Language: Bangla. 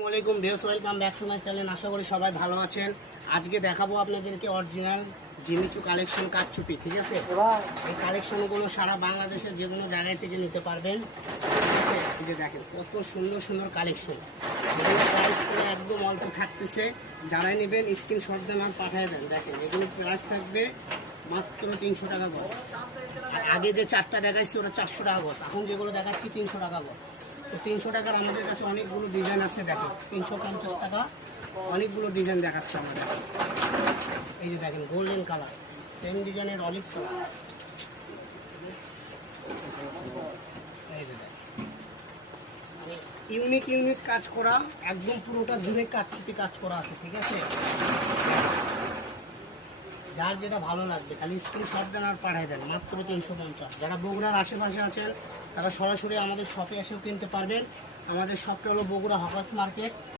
আসসালামু আলাইকুম viewers, welcome back to my channel. আশা করি সবাই ভালো আছেন। আজকে দেখাবো আপনাদেরকে অরিজিনাল জিমিচু কালেকশন কারচুপি। ঠিক আছে, এই কালেকশনগুলো সারা বাংলাদেশের যে কোনো জায়গায় থেকে নিতে পারবেন। ঠিক আছে, এই যে দেখেন কত সুন্দর সুন্দর কালেকশন। এগুলো প্রাইস করে একদম অল্প থাকতেছে। যারাই নেবেন স্ক্রিনশট দেন আর পাঠিয়ে দেন। দেখেন এগুলো প্রাইস থাকবে মাত্র 300 টাকা গজ। আর আগে যে চারটা দেখাচ্ছি ওটা 400 টাকা গজ, এখন যেগুলো দেখাচ্ছি 300 টাকা গজ। তো 300 টাকার আমাদের কাছে অনেকগুলো ডিজাইন আছে। দেখেন 350 টাকা অনেকগুলো ডিজাইন দেখাচ্ছে আমাদের। এই যে দেখেন গোল্ডেন কালার, সেম ডিজাইনের অলিভ কালার। এই যে দেখেন ইউনিক ইউনিক কাজ করা, একদম পুরোটা জুড়ে কারচুপি কাজ করা আছে। ঠিক আছে, যার যেটা ভালো লাগবে খালি স্ক্রিনশট দেন আর পাঠিয়ে দেন। মাত্র 350। যারা বগুড়ার আশেপাশে আছেন তারা সরাসরি আমাদের শপে এসেও কিনতে পারবেন। আমাদের শপটা হলো বগুড়া হকার্স মার্কেট।